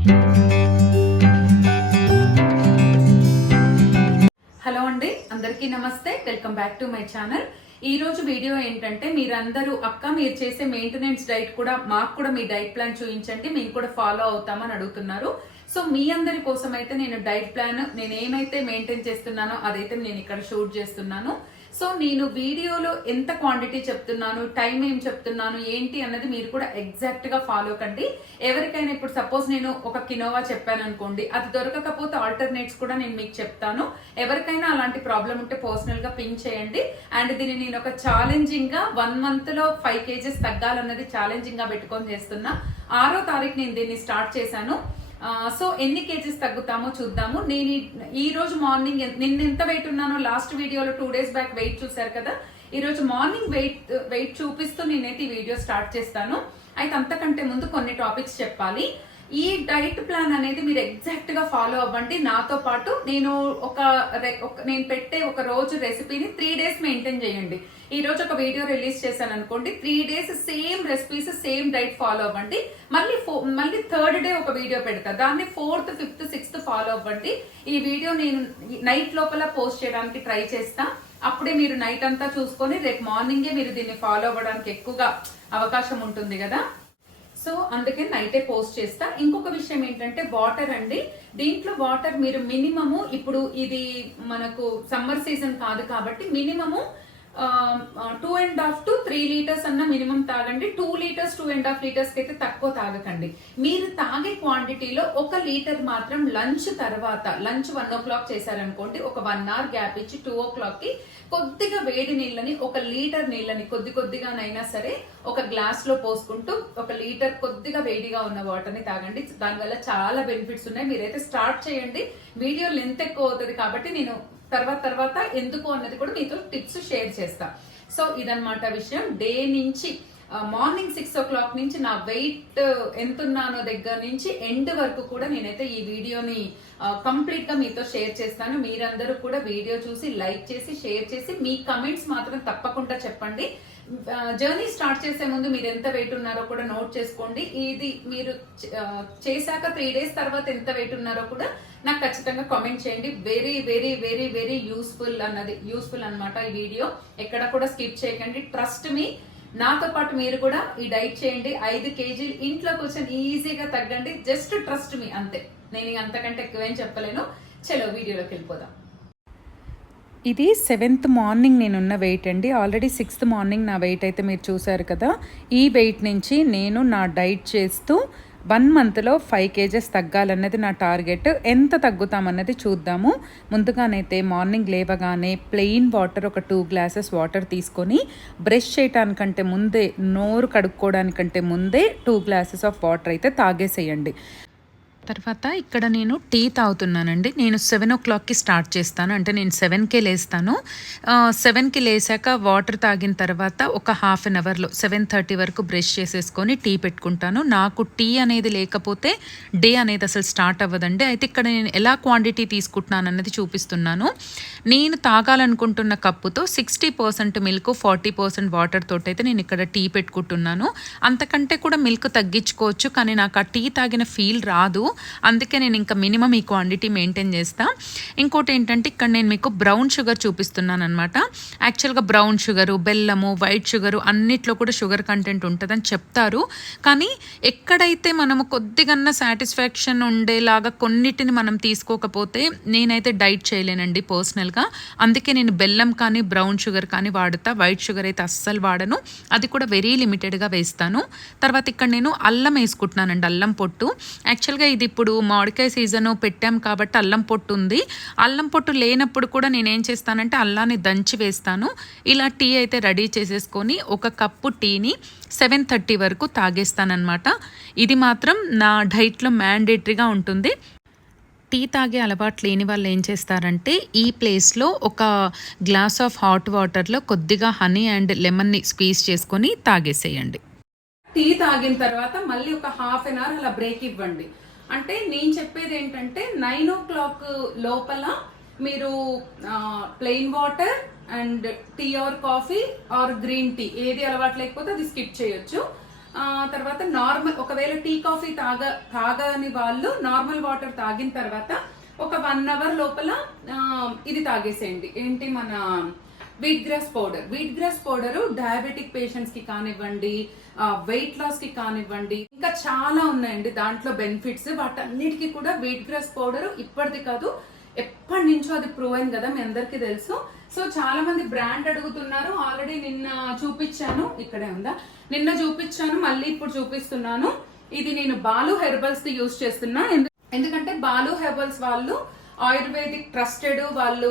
Hello అండి, అందరికీ నమస్తే. Welcome back to my channel. ఈ రోజు వీడియో ఏంటంటే, మీరందరూ అక్క మీరు చేసే మెయింటెనెన్స్ డైట్ కూడా మాకు కూడా మీ డైట్ ప్లాన్ చూపించండి, మేము కూడా ఫాలో అవుతామని అడుగుతున్నారు. సో మీ అందరి కోసం అయితే నేను డైట్ ప్లాన్ నేను ఏమైతే మెయింటైన్ చేస్తున్నానో అదైతే నేను ఇక్కడ షూట్ చేస్తున్నాను. సో నేను వీడియోలో ఎంత క్వాంటిటీ చెప్తున్నాను, టైం ఏం చెప్తున్నాను ఏంటి అన్నది మీరు కూడా ఎగ్జాక్ట్ గా ఫాలో కండి. ఎవరికైనా ఇప్పుడు సపోజ్ నేను ఒక కినోవా చెప్పాను అనుకోండి, అది దొరకకపోతే ఆల్టర్నేట్స్ కూడా నేను మీకు చెప్తాను. ఎవరికైనా అలాంటి ప్రాబ్లం ఉంటే పర్సనల్ గా పింక్ చేయండి. అండ్ దీన్ని నేను ఒక ఛాలెంజింగ్ గా 1 month లో 5 kgs తగ్గాలన్నది ఛాలెంజింగ్ గా పెట్టుకొని చేస్తున్నా. 6వ తారీఖు నేను దీన్ని స్టార్ట్ చేశాను. సో ఎన్ని కేజీస్ తగ్గుతామో చూద్దాము. నేను ఈ రోజు మార్నింగ్ నిన్న ఎంత వెయిట్ ఉన్నానో లాస్ట్ వీడియోలో 2 days బ్యాక్ వెయిట్ చూసారు కదా. ఈ రోజు మార్నింగ్ వెయిట్ చూపిస్తూ నేనైతే ఈ వీడియో స్టార్ట్ చేస్తాను. అయితే అంతకంటే ముందు కొన్ని టాపిక్స్ చెప్పాలి. ఈ డైట్ ప్లాన్ అనేది మీరు ఎగ్జాక్ట్ గా ఫాలో అవ్వండి. నాతో పాటు నేను నేను పెట్టే ఒక రోజు రెసిపీని 3 days మెయింటైన్ చేయండి. ఈ రోజు ఒక వీడియో రిలీజ్ చేశాను అనుకోండి, 3 days same recipes same diet follow అవ్వండి. మళ్ళీ 3rd day ఒక వీడియో పెడతా, దాన్ని 4th, 5th, 6th ఫాలో అవ్వండి. ఈ వీడియో నేను నైట్ లోపల పోస్ట్ చేయడానికి ట్రై చేస్తా. అప్పుడే మీరు నైట్ అంతా చూసుకొని రేపు మార్నింగే మీరు దీన్ని ఫాలో అవ్వడానికి ఎక్కువగా అవకాశం ఉంటుంది కదా. సో అందుకే నైటే పోస్ట్ చేస్తా. ఇంకొక విషయం ఏంటంటే వాటర్ అండి. దీంట్లో వాటర్ మీరు మినిమము, ఇప్పుడు ఇది మనకు సమ్మర్ సీజన్ కాదు కాబట్టి మినిమము 2.5 to 3 liters అన్న మినిమం తాగండి. 2 liters 2.5 liters అయితే తక్కువ తాగకండి. మీరు తాగే క్వాంటిటీలో 1 లీటర్ మాత్రం లంచ్ తర్వాత, లంచ్ 1 o'clock చేశారనుకోండి, ఒక 1 hour గ్యాప్ ఇచ్చి 2 o'clock కి కొద్దిగా వేడి నీళ్ళని, 1 లీటర్ నీళ్ళని కొద్దిగానైనా సరే ఒక గ్లాస్ లో పోసుకుంటూ 1 లీటర్ కొద్దిగా వేడిగా ఉన్న వాటర్ ని తాగండి. దానివల్ల చాలా బెనిఫిట్స్ ఉన్నాయి. మీరైతే స్టార్ట్ చేయండి. వీడియో లెంత్ ఎక్కువ అవుతుంది కాబట్టి నేను తర్వాత ఎందుకు అన్నది కూడా మీతో టిప్స్ షేర్ చేస్తా. సో ఇదన్నమాట విషయం. డే నుంచి మార్నింగ్ 6 o'clock నుంచి నా వెయిట్ ఎంతున్నానో దగ్గర నుంచి ఎండ్ వరకు కూడా నేనైతే ఈ వీడియోని కంప్లీట్ గా మీతో షేర్ చేస్తాను. మీరందరూ కూడా వీడియో చూసి లైక్ చేసి షేర్ చేసి మీ కమెంట్స్ మాత్రం తప్పకుండా చెప్పండి. జర్నీ స్టార్ట్ చేసే ముందు మీరు ఎంత వెయిట్ ఉన్నారో కూడా నోట్ చేసుకోండి. ఇది మీరు చేశాక 3 days తర్వాత ఎంత వెయిట్ ఉన్నారో కూడా నాకు ఖచ్చితంగా కామెంట్ చేయండి. Very very very very useful అన్నమాట ఈ వీడియో. ఎక్కడ కూడా స్కిప్ చేయకండి. ట్రస్ట్ మీ, నాతో పాటు మీరు కూడా ఈ డైట్ చేయండి. 5 kg ఇంట్లో కూర్చొని ఈజీగా తగ్గండి. జస్ట్ ట్రస్ట్ మీ, అంతే. నేను అంతకంటే ఎక్కువేం చెప్పలేను. చలో వీడియోలోకి వెళ్ళిపోదాం. ఇది 7th మార్నింగ్ నేనున్న వెయిట్ అండి. ఆల్రెడీ 6th మార్నింగ్ నా వెయిట్ అయితే మీరు చూసారు కదా. ఈ వెయిట్ నుంచి నేను నా డైట్ చేస్తూ 1 monthలో 5 kgs తగ్గాలన్నది నా టార్గెట్. ఎంత తగ్గుతామన్నది చూద్దాము. ముందుగానైతే మార్నింగ్ లేవగానే ప్లెయిన్ వాటర్ ఒక 2 glasses వాటర్ తీసుకొని బ్రష్ చేయటానికంటే ముందే, నోరు కడుక్కోవడానికంటే ముందే 2 glasses ఆఫ్ వాటర్ అయితే తాగేసేయండి. తర్వాత ఇక్కడ నేను టీ తాగుతున్నానండి. నేను 7 o'clockకి స్టార్ట్ చేస్తాను. అంటే నేను 7కే లేస్తాను. 7కి లేసాక వాటర్ తాగిన తర్వాత ఒక హాఫ్ అన్ అవర్లో 7:30 వరకు బ్రష్ చేసేసుకొని టీ పెట్టుకుంటాను. నాకు టీ అనేది లేకపోతే డే అనేది అసలు స్టార్ట్ అవ్వదండి. అయితే ఇక్కడ నేను ఎలా క్వాంటిటీ తీసుకుంటున్నాను అన్నది చూపిస్తున్నాను. నేను తాగాలనుకుంటున్న కప్పుతో 60% మిల్క్ 40% వాటర్ తోటి అయితే నేను ఇక్కడ టీ పెట్టుకుంటున్నాను. అంతకంటే కూడా మిల్క్ తగ్గించుకోవచ్చు, కానీ నాకు ఆ టీ తాగిన ఫీల్ రాదు. అందుకే నేను ఇంకా మినిమం ఈ క్వాంటిటీ మెయింటైన్ చేస్తా. ఇంకోటి ఏంటంటే ఇక్కడ నేను మీకు బ్రౌన్ షుగర్ చూపిస్తున్నాను అనమాట. యాక్చువల్గా బ్రౌన్ షుగరు, బెల్లము, వైట్ షుగరు అన్నిట్లో కూడా షుగర్ కంటెంట్ ఉంటుందని చెప్తారు. కానీ ఎక్కడైతే మనము కొద్దిగా సాటిస్ఫాక్షన్ ఉండేలాగా కొన్నిటిని మనం తీసుకోకపోతే నేనైతే డైట్ చేయలేనండి పర్సనల్గా. అందుకే నేను బెల్లం కానీ బ్రౌన్ షుగర్ కానీ వాడుతా. వైట్ షుగర్ అయితే అస్సలు వాడను. అది కూడా వెరీ లిమిటెడ్గా వేస్తాను. తర్వాత ఇక్కడ నేను అల్లం వేసుకుంటున్నానండి, అల్లం పొట్టు. యాక్చువల్గా ఇది ఇప్పుడు మామిడికాయ సీజన్ పెట్టాం కాబట్టి అల్లం పొట్టు ఉంది. అల్లం పొట్టు లేనప్పుడు కూడా నేనేం చేస్తానంటే అల్లాన్ని దంచి వేస్తాను. ఇలా టీ అయితే రెడీ చేసేసుకొని 1 కప్పు టీని 7:30 వరకు తాగేస్తానన్నమాట. ఇది మాత్రం నా డైట్లో మ్యాండేటరీగా ఉంటుంది. టీ తాగే అలవాటు లేని వాళ్ళు ఏం చేస్తారంటే ఈ ప్లేస్లో ఒక గ్లాస్ ఆఫ్ హాట్ వాటర్లో కొద్దిగా హనీ అండ్ లెమన్ని స్క్వీజ్ చేసుకొని తాగేసేయండి. టీ తాగిన తర్వాత మళ్ళీ ఒక హాఫ్ అన్ అవర్ అలా బ్రేక్ ఇవ్వండి. అంటే నేను చెప్పేది ఏంటంటే 9 o'clock లోపల మీరు plain water and tea or coffee or green tea ఏది అలవాటు లేకపోతే అది స్కిప్ చేయొచ్చు. తర్వాత నార్మల్ ఒకవేళ టీ కాఫీ తాగని వాళ్ళు నార్మల్ వాటర్ తాగిన తర్వాత ఒక 1 అవర్ లోపల ఇది తాగేసేయండి. ఏంటి మన wheat grass powder diabetic patients కి కానివ్వండి, వెయిట్ లాస్ కి కానివ్వండి, ఇంకా చాలా ఉన్నాయండి దాంట్లో బెనిఫిట్స్. వాటన్నిటికీ కూడా వీట్ గ్రాస్ పౌడర్ ఇప్పటిది కాదు, ఎప్పటి నుంచో అది ప్రూవ్ అయింది కదా, మీ అందరికీ తెలుసు. సో చాలా మంది బ్రాండ్ అడుగుతున్నారు. ఆల్రెడీ నిన్న చూపించాను, ఇక్కడే ఉందా, నిన్న చూపించాను, మళ్ళీ ఇప్పుడు చూపిస్తున్నాను. ఇది నేను బాలు హెర్బల్స్ ది యూజ్ చేస్తున్నా. ఎందుకంటే బాలు హెర్బల్స్ వాళ్ళు ఆయుర్వేదిక్ ట్రస్టెడ్, వాళ్ళు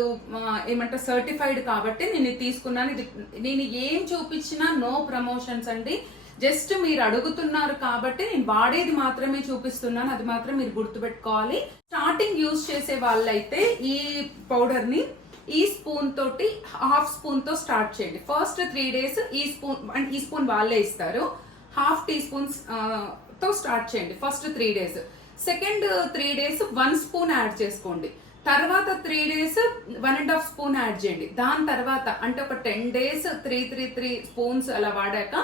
ఏమంటారు సర్టిఫైడ్ కాబట్టి నేను తీసుకున్నాను. ఇది నేను ఏం చూపించినా నో ప్రమోషన్స్ అండి, జస్ట్ మీరు అడుగుతున్నారు కాబట్టి నేను వాడేది మాత్రమే చూపిస్తున్నాను, అది మాత్రం మీరు గుర్తుపెట్టుకోవాలి. స్టార్టింగ్ యూజ్ చేసే వాళ్ళైతే ఈ పౌడర్ ని ఈ స్పూన్ తోటి హాఫ్ స్పూన్ తో స్టార్ట్ చేయండి. ఫస్ట్ 3 days ఈ స్పూన్ వాళ్ళే ఇస్తారు, ½ teaspoon తో స్టార్ట్ చేయండి first 3 days. Second 3 days 1 spoon add చేసుకోండి. తర్వాత 3 days 1.5 స్పూన్ యాడ్ చేయండి. దాని తర్వాత అంటే ఒక 10 days 3 స్పూన్స్ అలా వాడాక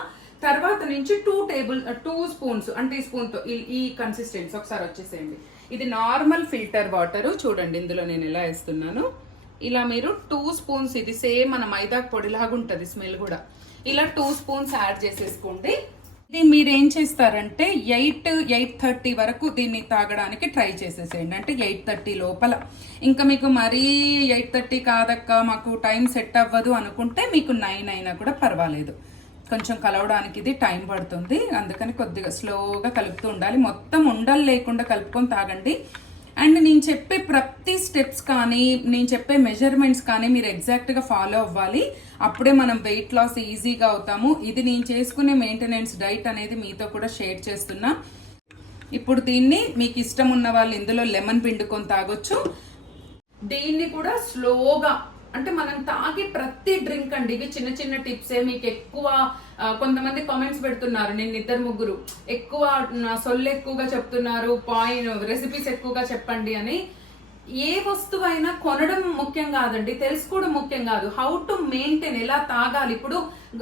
తర్వాత నుంచి 2 స్పూన్స్ అంటే ఈ స్పూన్ తో ఈ కన్సిస్టెన్సీ ఒకసారి వచ్చేసేయండి. ఇది నార్మల్ ఫిల్టర్ వాటర్ చూడండి, ఇందులో నేను ఎలా వేస్తున్నాను. ఇలా మీరు 2 స్పూన్స్, ఇది సేమ్ మన మైదా పొడిలాగా ఉంటుంది స్మెల్ కూడా, ఇలా 2 స్పూన్స్ యాడ్ చేసేసుకోండి. ఇది మీరు ఏం చేస్తారంటే 8:30 వరకు దీన్ని తాగడానికి ట్రై చేసేసేయండి. అంటే 8:30 లోపల. ఇంకా మీకు మరీ 8:30 కాదక్క మాకు టైం సెట్ అవ్వదు అనుకుంటే మీకు 9 అయినా కూడా పర్వాలేదు. కొంచెం కలవడానికి ఇది టైం పడుతుంది, అందుకని కొద్దిగా స్లోగా కలుపుతూ ఉండాలి. మొత్తం ఉండలు లేకుండా కలుపుకొని తాగండి. అండ్ నేను చెప్పే ప్రతి స్టెప్స్ కానీ నేను చెప్పే మెజర్మెంట్స్ కానీ మీరు ఎగ్జాక్ట్గా ఫాలో అవ్వాలి, అప్పుడే మనం వెయిట్ లాస్ ఈజీగా అవుతాము. ఇది నేను చేసుకునే మెయింటెనెన్స్ డైట్ అనేది మీతో కూడా షేర్ చేస్తున్నా. ఇప్పుడు దీన్ని మీకు ఇష్టం ఉన్న వాళ్ళు ఇందులో లెమన్ పిండుకొని తాగొచ్చు. దీన్ని కూడా స్లోగా అంటే మనం తాగే ప్రతి డ్రింక్ అండి, ఇవి చిన్న చిన్న టిప్సే. మీకు ఎక్కువ కొంతమంది కామెంట్స్ పెడుతున్నారు, నేను 2-3 ఎక్కువ సొల్లు ఎక్కువగా చెప్తున్నారు, రెసిపీస్ ఎక్కువగా చెప్పండి అని. ఏ వస్తువు అయినా కొనడం ముఖ్యం కాదండి, తెలుసుకోవడం ముఖ్యం కాదు. హౌ టు మెయింటైన్, ఎలా తాగాలి. ఇప్పుడు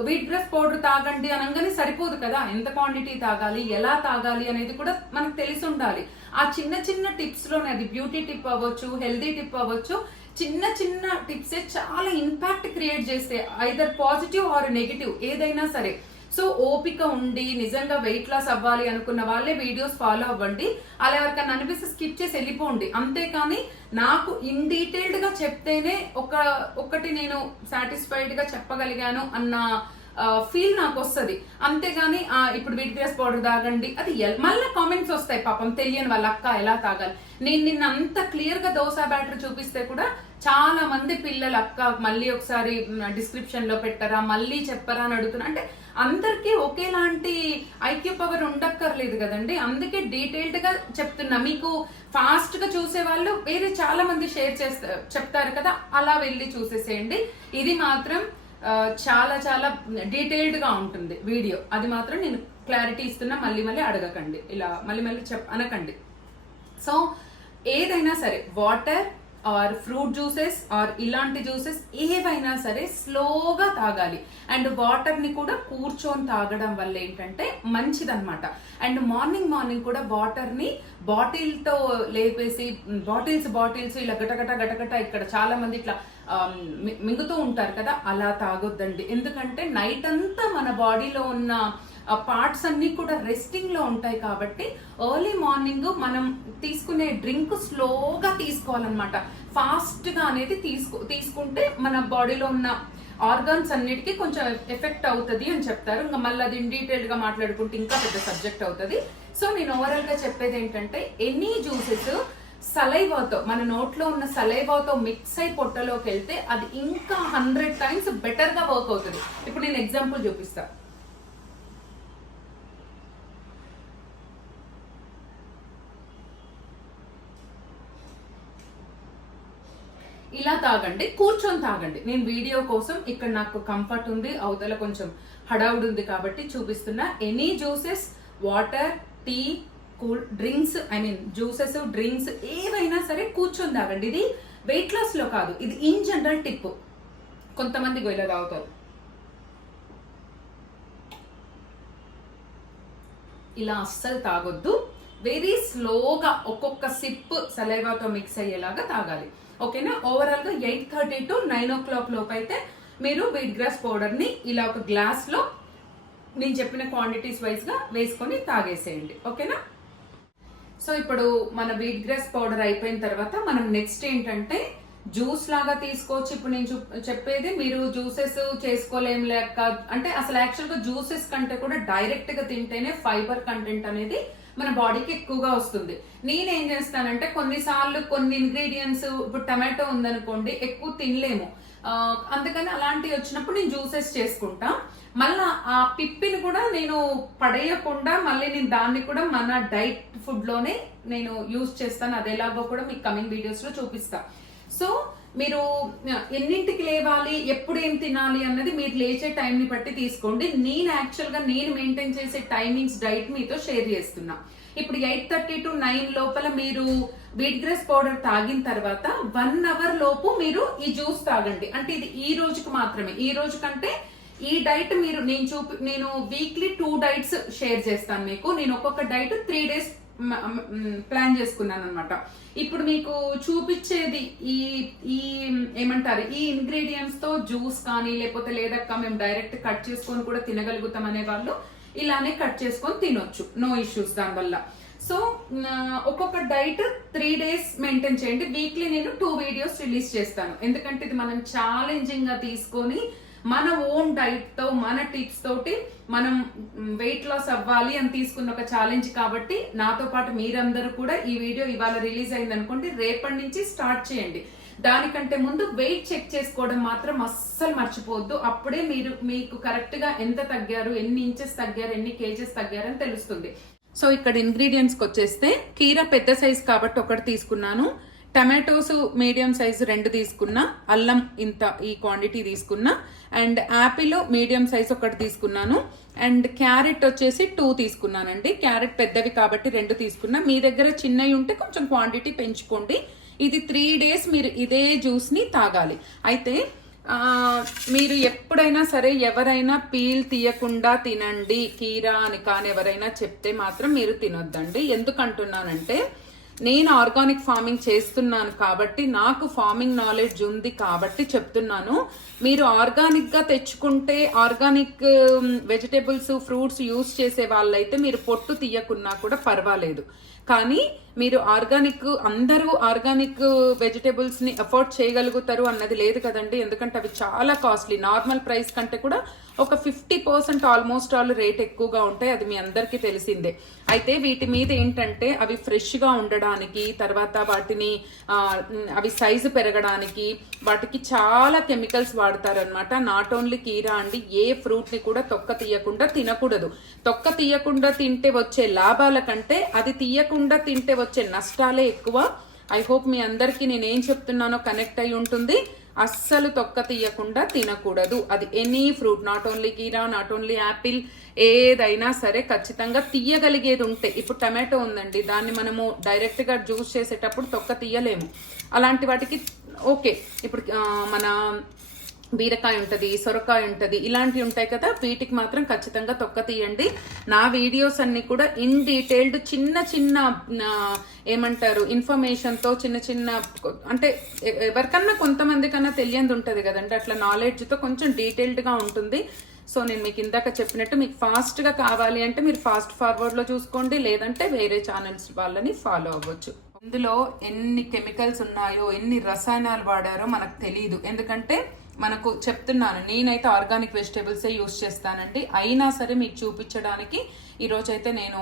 వీట్ గ్రాస్ పౌడర్ తాగండి అనగానే సరిపోదు కదా, ఎంత క్వాంటిటీ తాగాలి, ఎలా తాగాలి అనేది కూడా మనకు తెలిసి ఉండాలి. ఆ చిన్న చిన్న టిప్స్ లోనే, అది బ్యూటీ టిప్ అవ్వచ్చు, హెల్దీ టిప్ అవ్వచ్చు, చిన్న చిన్న టిప్సే చాలా ఇంపాక్ట్ క్రియేట్ చేస్తే, ఐదర్ పాజిటివ్ ఆర్ నెగిటివ్ ఏదైనా సరే. సో ఓపిక ఉండి నిజంగా వెయిట్ లాస్ అవ్వాలి అనుకున్న వాళ్ళే వీడియోస్ ఫాలో అవ్వండి. అలా ఎవరికైనా అనిపిస్తే స్కిప్ చేసి వెళ్ళిపోండి. అంతేకాని నాకు ఇన్ డీటెయిల్డ్ గా చెప్తేనే ఒకటి నేను సాటిస్ఫైడ్ గా చెప్పగలిగాను అన్న ఫీల్ నాకు వస్తుంది. అంతేగాని ఇప్పుడు వీట్ గ్రాస్ పౌడర్ తాగండి అది మళ్ళీ కామెంట్స్ వస్తాయి, పాపం తెలియని వాళ్ళ అక్క ఎలా తాగాలి. నేను నిన్న అంత క్లియర్ గా దోశ బ్యాటర్ చూపిస్తే కూడా చాలా మంది పిల్లలు అక్క మళ్ళీ ఒకసారి డిస్క్రిప్షన్ లో పెట్టరా, మళ్ళీ చెప్పరా అని అడుగుతున్నా. అంటే అందరికీ ఒకేలాంటి ఐక్యూ పవర్ ఉండక్కర్లేదు కదండి, అందుకే డీటెయిల్డ్ గా చెప్తున్నా. మీకు ఫాస్ట్ గా చూసే వాళ్ళు వేరే చాలా మంది షేర్ చెప్తారు కదా, అలా వెళ్ళి చూసేసేయండి. ఇది మాత్రం చాలా చాలా డీటెయిల్డ్ గా ఉంటుంది వీడియో, అది మాత్రం నేను క్లారిటీ ఇస్తున్నా. మళ్ళీ అడగకండి, ఇలా మళ్ళీ అనకండి. సో ఏదైనా సరే water or fruit juices or ఇలాంటి జ్యూసెస్ ఏవైనా సరే స్లోగా తాగాలి. అండ్ వాటర్ ని కూడా కూర్చొని తాగడం వల్ల ఏంటంటే మంచిదన్నమాట. అండ్ మార్నింగ్ కూడా వాటర్ ని బాటిల్ తో లేపేసి బాటిల్స్ ఇలా గటగట ఇక్కడ చాలా మంది ఇట్లా మింగుతూ ఉంటారు కదా, అలా తాగొద్దండి. ఎందుకంటే నైట్ అంతా మన బాడీలో ఉన్న పార్ట్స్ అన్ని కూడా రెస్టింగ్ లో ఉంటాయి కాబట్టి ఎర్లీ మార్నింగ్ మనం తీసుకునే డ్రింక్ స్లోగా తీసుకోవాలన్నమాట. ఫాస్ట్ గా అనేది తీసుకుంటే మన బాడీలో ఉన్న ఆర్గాన్స్ అన్నిటికీ కొంచెం ఎఫెక్ట్ అవుతుంది అని చెప్తారు. ఇంకా మళ్ళీ అది డీటెయిల్డ్ గా మాట్లాడుకుంటే ఇంకా పెద్ద సబ్జెక్ట్ అవుతుంది. సో నేను ఓవరాల్ గా చెప్పేది ఏంటంటే ఎనీ జ్యూసెస్ సలైవాతో, మన నోట్లో ఉన్న సలైవాతో మిక్స్ అయి పొట్టలోకి వెళ్తే అది ఇంకా 100 times బెటర్ గా వర్క్ అవుతుంది. ఇప్పుడు నేను ఎగ్జాంపుల్ చూపిస్తా. ఇలా తాగండి, కూర్చొని తాగండి. నేను వీడియో కోసం ఇక్కడ నాకు కంఫర్ట్ ఉంది, అవతల కొంచెం హడావుడి ఉంది కాబట్టి చూపిస్తున్నా. Any juices, water, tea, cool drinks, juices, drinks ఏవైనా సరే కూర్చొని తాగండి. ఇది వెయిట్ లాస్ లో కాదు, ఇది ఇన్ జనరల్ టిప్. కొంతమంది ఇలా తాగుతారు. ఇలా అస్సలు తాగొద్దు. వెరీ స్లోగా ఒక్కొక్క సిప్ సలైవాతో మిక్స్ అయ్యేలాగా తాగాలి. ఓకేనా? ఓవరాల్ గా 8:30 to 9 o'clock లోపు అయితే మీరు వీట్ గ్రాస్ పౌడర్ ని ఇలా ఒక గ్లాస్ లో నేను చెప్పిన క్వాంటిటీస్ వైజ్ గా వేసుకొని తాగేసేయండి. ఓకేనా? సో ఇప్పుడు మన వీట్ గ్రాస్ పౌడర్ అయిపోయిన తర్వాత మనం నెక్స్ట్ ఏంటంటే జ్యూస్ లాగా తీసుకోవచ్చు. ఇప్పుడు నేను చెప్పేది మీరు జ్యూసెస్ చేసుకోలేం లేక అంటే అసలు యాక్చువల్ గా జ్యూసెస్ కంటే కూడా డైరెక్ట్ గా తింటేనే ఫైబర్ కంటెంట్ అనేది మన బాడీకి ఎక్కువగా వస్తుంది. నేనేం చేస్తానంటే కొన్నిసార్లు కొన్ని ఇంగ్రీడియంట్స్, ఇప్పుడు టమాటో ఉందనుకోండి, ఎక్కువ తినలేము, అందుకని అలాంటివి వచ్చినప్పుడు నేను జ్యూసెస్ చేసుకుంటా. మళ్ళా ఆ పిప్పిని కూడా నేను పడేయకుండా మళ్ళీ నేను దాన్ని కూడా మన డైట్ ఫుడ్ లోనే నేను యూజ్ చేస్తాను. అది ఎలాగో కూడా మీకు కమింగ్ వీడియోస్ లో చూపిస్తా. సో మీరు ఎన్నింటికి లేవాలి, ఎప్పుడు ఏం తినాలి అన్నది మీరు లేచే టైంని బట్టి తీసుకోండి. నేను యాక్చువల్ గా నేను మెయింటైన్ చేసే టైమింగ్స్ డైట్ మీతో షేర్ చేస్తున్నా. ఇప్పుడు 8:30 to 9 లోపల మీరు వీట్ గ్రాస్ పౌడర్ తాగిన తర్వాత 1 hour లోపు మీరు ఈ జ్యూస్ తాగండి. అంటే ఇది ఈ రోజుకి మాత్రమే. ఈ రోజు కంటే ఈ డైట్ మీరు నేను వీక్లీ 2 డైట్స్ షేర్ చేస్తాను మీకు. నేను ఒక్కొక్క డైట్ 3 days ప్లాన్ చేసుకున్నాను అనమాట. ఇప్పుడు మీకు చూపించేది ఈ ఏమంటారు, ఈ ఇంగ్రీడియంట్స్ తో జ్యూస్ కానీ లేకపోతే లేదక్క మేము డైరెక్ట్ కట్ చేసుకొని కూడా తినగలుగుతాం అనే వాళ్ళు ఇలానే కట్ చేసుకొని తినొచ్చు, నో ఇష్యూస్ దానివల్ల. సో ఒక్కొక్క డైట్ 3 days మెయింటైన్ చేయండి. వీక్లీ నేను 2 videos రిలీజ్ చేస్తాను. ఎందుకంటే ఇది మనం ఛాలెంజింగ్ గా తీసుకొని మన ఓన్ డైట్ తో మన టిప్స్ తోటి మనం వెయిట్ లాస్ అవ్వాలి అని తీసుకున్న ఒక ఛాలెంజ్ కాబట్టి నాతో పాటు మీరందరూ కూడా ఈ వీడియో ఇవాళ రిలీజ్ అయింది అనుకోండి, రేపటి నుంచి స్టార్ట్ చేయండి. దానికంటే ముందు వెయిట్ చెక్ చేసుకోవడం మాత్రం అస్సలు మర్చిపోవద్దు. అప్పుడే మీకు కరెక్ట్ గా ఎంత తగ్గారు, ఎన్ని ఇంచెస్ తగ్గారు, ఎన్ని కేజెస్ తగ్గారు అని తెలుస్తుంది. సో ఇక్కడ ఇంగ్రీడియంట్స్ కి వచ్చేస్తే కీరా పెద్ద సైజ్ కాబట్టి ఒకటి తీసుకున్నాను, టమాటోస్ మీడియం సైజు 2 తీసుకున్నా, అల్లం ఇంత ఈ క్వాంటిటీ తీసుకున్నా, అండ్ యాపిల్ మీడియం సైజ్ ఒకటి తీసుకున్నాను, అండ్ క్యారెట్ వచ్చేసి 2 తీసుకున్నానండి. క్యారెట్ పెద్దవి కాబట్టి 2 తీసుకున్నా. మీ దగ్గర చిన్నవి ఉంటే కొంచెం క్వాంటిటీ పెంచుకోండి. ఇది 3 days మీరు ఇదే జ్యూస్ ని తాగాలి. అయితే మీరు ఎప్పుడైనా సరే ఎవరైనా పీల్ తీయకుండా తినండి కీరా అని కానీ ఎవరైనా చెప్తే మాత్రం మీరు తినొద్దండి. ఎందుకంటున్నానంటే నేను ఆర్గానిక్ ఫార్మింగ్ చేస్తున్నాను కాబట్టి నాకు ఫార్మింగ్ నాలెడ్జ్ ఉంది కాబట్టి చెప్తున్నాను. మీరు ఆర్గానిక్ గా తెచ్చుకుంటే ఆర్గానిక్ వెజిటేబుల్స్ ఫ్రూట్స్ యూజ్ చేసే వాళ్ళైతే మీరు పొట్టు తీయకున్నా కూడా పర్వాలేదు. కానీ మీరు ఆర్గానిక్ అందరూ ఆర్గానిక్ వెజిటేబుల్స్ ని అఫోర్డ్ చేయగలుగుతారు అన్నది లేదు కదండి. ఎందుకంటే అవి చాలా కాస్ట్లీ, నార్మల్ ప్రైస్ కంటే కూడా ఒక 50% ఆల్మోస్ట్ ఆల్ రేట్ ఎక్కువగా ఉంటాయి. అది మీ అందరికీ తెలిసిందే. అయితే వీటి మీద ఏంటంటే అవి ఫ్రెష్ గా ఉండడానికి, తర్వాత వాటిని అవి సైజు పెరగడానికి వాటికి చాలా కెమికల్స్ వాడతారనమాట. నాట్ ఓన్లీ కీరా అండి, ఏ ఫ్రూట్ ని కూడా తొక్క తీయకుండా తినకూడదు. తొక్క తీయకుండా తింటే వచ్చే లాభాల కంటే అది తీయకుండా తింటే వచ్చే నష్టాలే ఎక్కువ. ఐ హోప్ మీ అందరికీ నేనేం చెప్తున్నానో కనెక్ట్ అయి ఉంటుంది. అస్సలు తొక్క తీయకుండా తినకూడదు. అది ఎనీ ఫ్రూట్, నాట్ ఓన్లీ కీరా, నాట్ ఓన్లీ యాపిల్, ఏదైనా సరే ఖచ్చితంగా తీయగలిగేది ఉంటే. ఇప్పుడు టమాటో ఉందండి, దాన్ని మనము డైరెక్ట్ గా జ్యూస్ చేసేటప్పుడు తొక్క తీయలేము. అలాంటి వాటికి ఓకే. ఇప్పుడు మన బీరకాయ ఉంటుంది, సొరకాయ ఉంటుంది, ఇలాంటివి ఉంటాయి కదా, వీటికి మాత్రం ఖచ్చితంగా తొక్క తీయండి. నా వీడియోస్ అన్ని కూడా ఇన్ డీటెయిల్డ్ చిన్న చిన్న ఏమంటారు ఇన్ఫర్మేషన్ తో చిన్న చిన్న అంటే ఎవరికన్నా కొంతమంది కన్నా తెలియంది ఉంటుంది కదండి, అట్లా నాలెడ్జ్ తో కొంచెం డీటెయిల్డ్ గా ఉంటుంది. సో నేను మీకు ఇందాక చెప్పినట్టు మీకు ఫాస్ట్ గా కావాలి అంటే మీరు ఫాస్ట్ ఫార్వర్డ్ లో చూసుకోండి, లేదంటే వేరే ఛానల్స్ వాళ్ళని ఫాలో అవ్వచ్చు. ఇందులో ఎన్ని కెమికల్స్ ఉన్నాయో, ఎన్ని రసాయనాలు వాడారో మనకు తెలియదు. ఎందుకంటే మనకు చెప్తున్నాను, నేనైతే ఆర్గానిక్ వెజిటేబుల్సే యూజ్ చేస్తానండి. అయినా సరే మీకు చూపించడానికి ఈరోజైతే నేను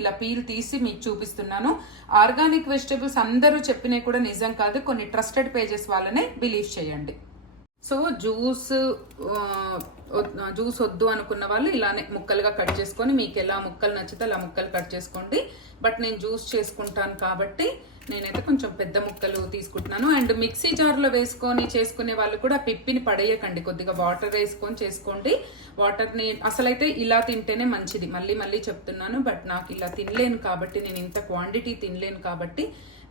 ఇలా పీల్ తీసి మీకు చూపిస్తున్నాను. ఆర్గానిక్ వెజిటేబుల్స్ అందరూ చెప్పినవి కూడా నిజం కాదు, కొన్ని ట్రస్టెడ్ పేజెస్ వాళ్ళనే బిలీవ్ చేయండి. సో జ్యూస్ వద్దు అనుకున్న వాళ్ళు ఇలానే ముక్కలుగా కట్ చేసుకొని, మీకు ఎలా ముక్కలు నచ్చితే అలా ముక్కలు కట్ చేసుకోండి. బట్ నేను జ్యూస్ చేసుకుంటాను కాబట్టి నేనైతే కొంచెం పెద్ద ముక్కలు తీసుకుంటున్నాను. అండ్ మిక్సీ జార్లో వేసుకొని చేసుకునే వాళ్ళు కూడా పిప్పిని పడేయకండి, కొద్దిగా వాటర్ వేసుకొని చేసుకోండి. వాటర్ని అసలైతే ఇలా తింటేనే మంచిది, మళ్ళీ మళ్ళీ చెప్తున్నాను. బట్ నాకు ఇలా తినలేను కాబట్టి, నేను ఇంత క్వాంటిటీ తినలేను కాబట్టి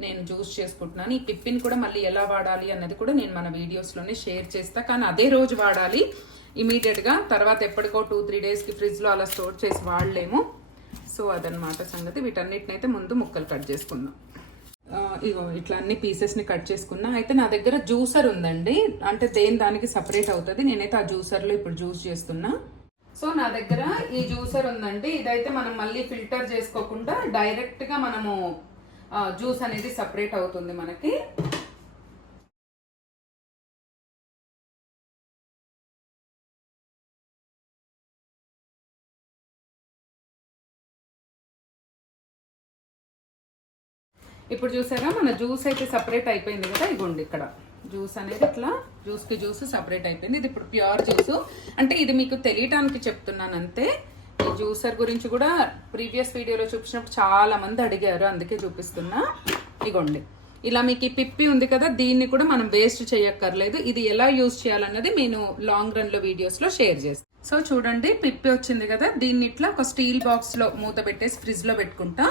నేను జ్యూస్ చేసుకుంటున్నాను. ఈ పిప్పిని కూడా మళ్ళీ ఎలా వాడాలి అన్నది కూడా నేను మన వీడియోస్లోనే షేర్ చేస్తా. కానీ అదే రోజు వాడాలి, ఇమీడియట్గా తర్వాత ఎప్పటికో 2-3 డేస్కి ఫ్రిడ్జ్లో అలా స్టోర్ చేసి వాడలేము. సో అదనమాట సంగతి. వీటన్నిటిని అయితే ముందు ముక్కలు కట్ చేసుకుందాం. ఇగో ఇట్లా అన్ని పీసెస్ని కట్ చేసుకున్నా. అయితే నా దగ్గర జ్యూసర్ ఉందండి, అంటే దానికి సపరేట్ అవుతుంది. నేనైతే ఆ జ్యూసర్లో ఇప్పుడు జ్యూస్ చేస్తున్నా. సో నా దగ్గర ఈ జ్యూసర్ ఉందండి. ఇదైతే మనం మళ్ళీ ఫిల్టర్ చేసుకోకుండా డైరెక్ట్గా మనము జ్యూస్ అనేది సపరేట్ అవుతుంది మనకి. ఇప్పుడు చూసారా మన జ్యూస్ అయితే సపరేట్ అయిపోయింది కదా. ఇగోండి ఇక్కడ జ్యూస్ అనేది ఇట్లా జ్యూస్కి జ్యూస్ సపరేట్ అయిపోయింది. ఇది ఇప్పుడు ప్యూర్ జ్యూస్. అంటే ఇది మీకు తెలియటానికి చెప్తున్నాను అంతే. ఈ జ్యూసర్ గురించి కూడా ప్రీవియస్ వీడియోలో చూపించినప్పుడు చాలా మంది అడిగారు, అందుకే చూపిస్తున్నా. ఇగోండి ఇలా మీకు ఈ పిప్పి ఉంది కదా, దీన్ని కూడా మనం వేస్ట్ చేయక్కర్లేదు. ఇది ఎలా యూజ్ చేయాలన్నది నేను లాంగ్ రన్ లో వీడియోస్ లో షేర్ చేస్తాను. సో చూడండి పిప్పి వచ్చింది కదా, దీన్ని ఇట్లా ఒక స్టీల్ బాక్స్ లో మూత పెట్టేసి ఫ్రిడ్జ్ లో పెట్టుకుంటా.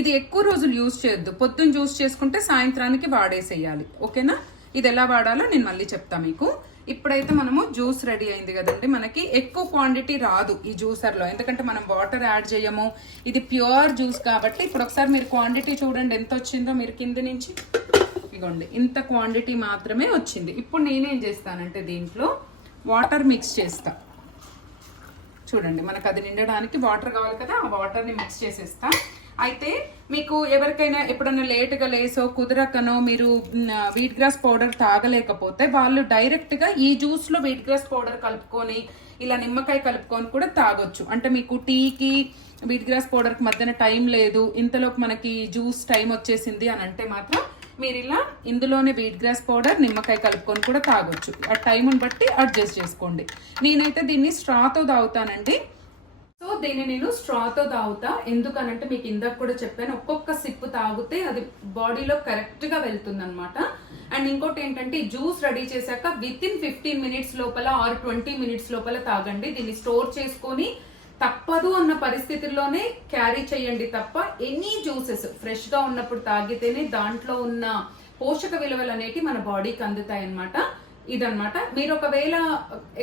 ఇది ఎక్కువ రోజులు యూజ్ చేయొద్దు, పొద్దున్న జ్యూస్ చేసుకుంటే సాయంత్రానికి వాడేసేయాలి. ఓకేనా? ఇది ఎలా వాడాలో నేను మళ్ళీ చెప్తా మీకు. ఇప్పుడైతే మనము జ్యూస్ రెడీ అయింది కదండి. మనకి ఎక్కువ క్వాంటిటీ రాదు ఈ జ్యూసర్లో, ఎందుకంటే మనం వాటర్ యాడ్ చేయము. ఇది ప్యూర్ జ్యూస్ కాబట్టి ఇప్పుడు ఒకసారి మీరు క్వాంటిటీ చూడండి ఎంత వచ్చిందో. మీరు కింది నుంచి ఇగోండి ఇంత క్వాంటిటీ మాత్రమే వచ్చింది. ఇప్పుడు నేనేం చేస్తానంటే దీంట్లో వాటర్ మిక్స్ చేస్తా. చూడండి మనకు అది నిండడానికి వాటర్ కావాలి కదా, ఆ వాటర్ని మిక్స్ చేసేస్తా. అయితే మీకు ఎవరికైనా ఎప్పుడైనా లేట్గా లేసో కుదరకనో మీరు వీట్ గ్రాస్ పౌడర్ తాగలేకపోతే వాళ్ళు డైరెక్ట్గా ఈ జ్యూస్లో వీట్ గ్రాస్ పౌడర్ కలుపుకొని ఇలా నిమ్మకాయ కలుపుకొని కూడా తాగొచ్చు. అంటే మీకు టీకి వీట్ గ్రాస్ పౌడర్కి మధ్యన టైం లేదు, ఇంతలోపు మనకి జ్యూస్ టైం వచ్చేసింది అని అంటే మాత్రం మీరు ఇలా ఇందులోనే వీట్ గ్రాస్ పౌడర్ నిమ్మకాయ కలుపుకొని కూడా తాగొచ్చు. ఆ టైంని బట్టి అడ్జస్ట్ చేసుకోండి. నేనైతే దీన్ని స్ట్రాతో తాగుతానండి. సో దీన్ని నేను స్ట్రాతో తాగుతా. ఎందుకనంటే మీకు ఇందాక కూడా చెప్పాను, ఒక్కొక్క సిప్ తాగితే అది బాడీలో కరెక్ట్గా వెళ్తుంది అనమాట. అండ్ ఇంకోటి ఏంటంటే ఈ జ్యూస్ రెడీ చేశాక విత్ ఇన్ 15 మినిట్స్ లోపల ఆర్ 20 మినిట్స్ లోపల తాగండి. దీన్ని స్టోర్ చేసుకొని తప్పదు అన్న పరిస్థితుల్లోనే క్యారీ చేయండి తప్ప ఎనీ జ్యూసెస్ ఫ్రెష్గా ఉన్నప్పుడు తాగితేనే దాంట్లో ఉన్న పోషక విలువలు అనేవి మన బాడీకి అందుతాయి అన్నమాట. ఇదనమాట. మీరు ఒకవేళ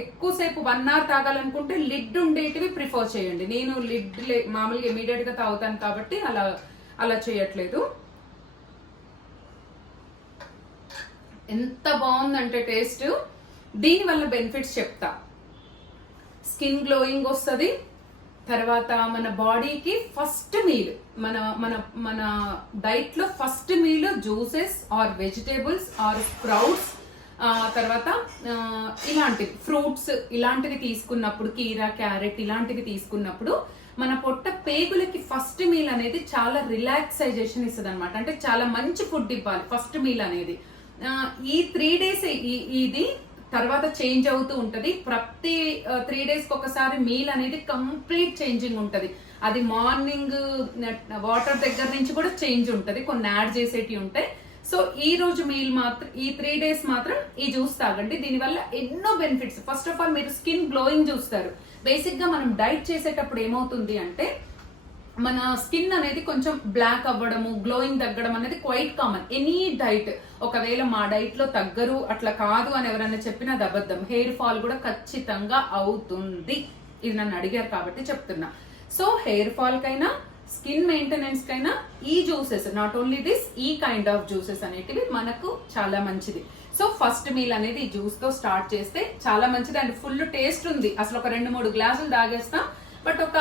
ఎక్కువసేపు 1 అవర్ తాగాలనుకుంటే లిడ్ ఉండేటివి ప్రిఫర్ చేయండి. నేను లిడ్ మామూలుగా ఇమీడియట్ గా తాగుతాను కాబట్టి అలా చేయట్లేదు. ఎంత బాగుందంటే టేస్ట్. దీనివల్ల బెనిఫిట్స్ చెప్తా. స్కిన్ గ్లోయింగ్ వస్తుంది. తర్వాత మన బాడీకి ఫస్ట్ మీల్, మన మన మన డైట్ లో first meal juices or vegetables or sprouts, తర్వాత ఇలాంటివి ఫ్రూట్స్ ఇలాంటివి తీసుకున్నప్పుడు, కీరా క్యారెట్ ఇలాంటివి తీసుకున్నప్పుడు మన పొట్ట పేగులకి ఫస్ట్ మీల్ అనేది చాలా రిలాక్సైజేషన్ ఇస్తుంది అనమాట. అంటే చాలా మంచి ఫుడ్ ఇవ్వాలి ఫస్ట్ మీల్ అనేది. ఈ 3 days ఇది తర్వాత చేంజ్ అవుతూ ఉంటది. ప్రతి 3 days ఒకసారి మీల్ అనేది కంప్లీట్ చేంజింగ్ ఉంటది. అది మార్నింగ్ వాటర్ దగ్గర నుంచి కూడా చేంజ్ ఉంటది, కొన్ని యాడ్ చేసేటివి ఉంటాయి. సో ఈ రోజు మీల్ మాత్రం ఈ 3 days మాత్రం ఈ జ్యూస్ తాగండి. దీనివల్ల ఎన్నో బెనిఫిట్స్. ఫస్ట్ ఆఫ్ ఆల్ మీరు స్కిన్ గ్లోయింగ్ చూస్తారు. బేసిక్ గా మనం డైట్ చేసేటప్పుడు ఏమవుతుంది అంటే మన స్కిన్ అనేది కొంచెం బ్లాక్ అవ్వడము, గ్లోయింగ్ తగ్గడం అనేది క్వైట్ కామన్ ఎనీ డైట్. ఒకవేళ మా డైట్ లో తగ్గరు అట్లా కాదు అని ఎవరైనా చెప్పినా అది అబద్ధం. హెయిర్ ఫాల్ కూడా ఖచ్చితంగా అవుతుంది. ఇది నన్ను అడిగారు కాబట్టి చెప్తున్నా. సో హెయిర్ ఫాల్ కైనా స్కిన్ మెయింటెనెన్స్ కైనా ఈ జ్యూసెస్, నాట్ ఓన్లీ దిస్, ఈ కైండ్ ఆఫ్ జ్యూసెస్ అనేటివి మనకు చాలా మంచిది. సో ఫస్ట్ మీల్ అనేది ఈ జ్యూస్ తో స్టార్ట్ చేస్తే చాలా మంచిది. అండ్ ఫుల్ టేస్ట్ ఉంది. అసలు ఒక 2-3 గ్లాసులు తాగేస్తాం. బట్ ఒక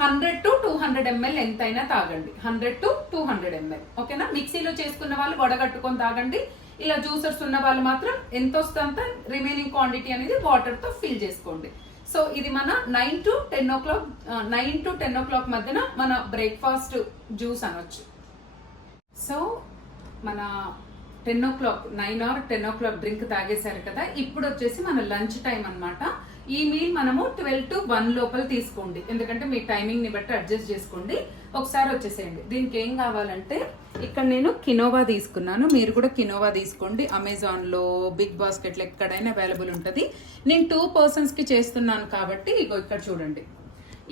100 to 200 ml ఎంతైనా తాగండి. 100 to 200 ml. ఓకేనా? మిక్సీలో చేసుకున్న వాళ్ళు వడగట్టుకొని తాగండి. ఇలా జ్యూసర్స్ ఉన్న వాళ్ళు మాత్రం ఎంత వస్తే అంత రిమైనింగ్ క్వాంటిటీ అనేది వాటర్ తో ఫిల్ చేసుకోండి. సో ఇది మన 9 to 10 o'clock మధ్యన మన బ్రేక్ఫాస్ట్ జ్యూస్ అనొచ్చు. సో మన 10 o'clock 9 or 10 o'clock డ్రింక్ తాగేశారు కదా. ఇప్పుడు వచ్చేసి మన లంచ్ టైం అన్నమాట. ఈ మీల్ మనము 12 to 1 లోపల తీసుకోండి. ఎందుకంటే మీ టైమింగ్ ని బట్టి అడ్జస్ట్ చేసుకోండి. ఒకసారి వచ్చేసేయండి. దీనికి ఏం కావాలంటే ఇక్కడ నేను కినోవా తీసుకున్నాను. మీరు కూడా కినోవా తీసుకోండి. అమెజాన్ లో, బిగ్ బాస్కెట్ లో ఎక్కడైనా అవైలబుల్ ఉంటుంది. నేను 2 persons కి చేస్తున్నాను కాబట్టి ఇగో ఇక్కడ చూడండి.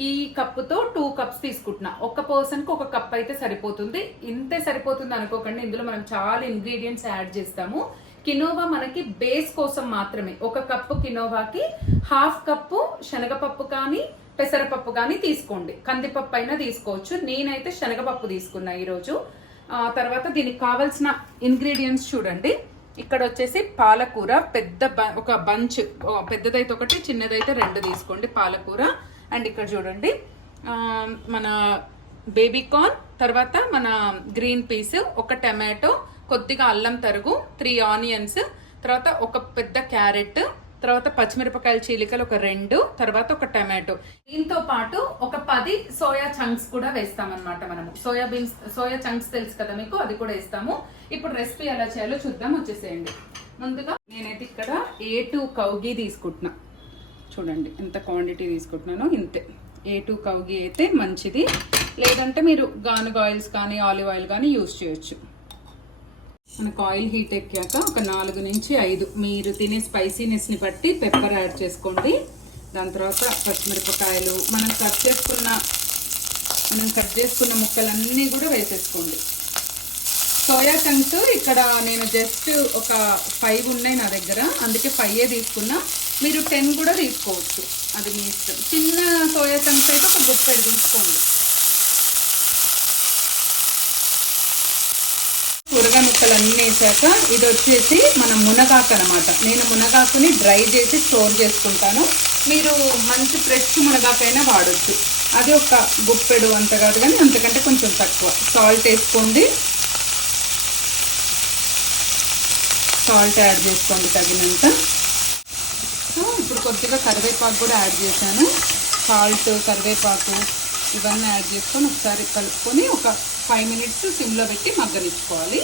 ఈ కప్పుతో 2 cups తీసుకుంటున్నా. ఒక పర్సన్ కి 1 cup అయితే సరిపోతుంది. ఇంతే సరిపోతుంది అనుకోకండి. ఇందులో మనం చాలా ఇంగ్రీడియంట్స్ యాడ్ చేస్తాము. కినోవా మనకి బేస్ కోసం మాత్రమే. 1 కప్పు కినోవాకి 1/2 కప్పు శనగపప్పు కానీ పెసరపప్పు కానీ తీసుకోండి, కందిపప్పు అయినా తీసుకోవచ్చు. నేనైతే శనగపప్పు తీసుకున్నా ఈరోజు. తర్వాత దీనికి కావాల్సిన ఇంగ్రీడియంట్స్ చూడండి. ఇక్కడ వచ్చేసి పాలకూర ఒక బంచ్, పెద్దదైతే ఒకటి, చిన్నదైతే 2 తీసుకోండి పాలకూర. అండ్ ఇక్కడ చూడండి మన బేబీ కార్న్, తర్వాత మన గ్రీన్ పీస్, ఒక టమాటో, కొద్దిగా అల్లం తరుగు, 3 ఆనియన్స్, తర్వాత ఒక పెద్ద క్యారెట్, తర్వాత పచ్చిమిరపకాయల చీలికలు ఒక 2, తర్వాత ఒక టమాటో. దీంతో పాటు ఒక 10 సోయా చంక్స్ కూడా వేస్తామన్నమాట. మనము సోయా చంక్స్ తెలుసు కదా మీకు, అది కూడా వేస్తాము. ఇప్పుడు రెసిపీ ఎలా చేయాలో చూద్దాం, వచ్చేసేయండి. ముందుగా నేనైతే ఇక్కడ A2 కౌ ఘీ తీసుకుంటున్నా. చూడండి ఎంత క్వాంటిటీ తీసుకుంటున్నానో, ఇంతే. A2 కౌ ఘీ అయితే మంచిది, లేదంటే మీరు గానుగ ఆయిల్స్ కానీ ఆలివ్ ఆయిల్ కానీ యూజ్ చేయొచ్చు. మనకు ఆయిల్ హీట్ ఎక్కాక ఒక 4 నుంచి 5 మీరు తినే స్పైసీనెస్ని బట్టి పెప్పర్ యాడ్ చేసుకోండి. దాని తర్వాత పచ్చిమిరపకాయలు, మనం కట్ చేసుకున్న ముక్కలన్నీ కూడా వేసేసుకోండి. సోయా చంక్స్ ఇక్కడ నేను జస్ట్ ఒక 5 ఉన్నాయి నా దగ్గర, అందుకే 5 తీసుకున్నా. మీరు 10 కూడా తీసుకోవచ్చు, అది మీ ఇష్టం. చిన్న సోయా చంక్స్ అయితే ఒక గుప్పెడు తీసుకోండి. కూరగాయ ముక్కలు అన్నీ వేసాక ఇది వచ్చేసి మన మునగాకు అనమాట. నేను మునగాకుని డ్రై చేసి స్టోర్ చేసుకుంటాను. మీరు మంచి ఫ్రెష్ మునగాకైనా వాడచ్చు. అది ఒక గుప్పెడు అంత కాదు కానీ అంతకంటే కొంచెం తక్కువ. సాల్ట్ వేసుకోండి, సాల్ట్ యాడ్ చేసుకోండి తగినంత. సో ఇప్పుడు కొద్దిగా కరివేపాకు కూడా యాడ్ చేశాను. సాల్ట్, కరివేపాకు ఇవన్నీ యాడ్ చేసుకొని ఒకసారి కలుపుకొని ఒక 5 మినిట్స్ సిమ్లో పెట్టి మగ్గనిచ్చుకోవాలి.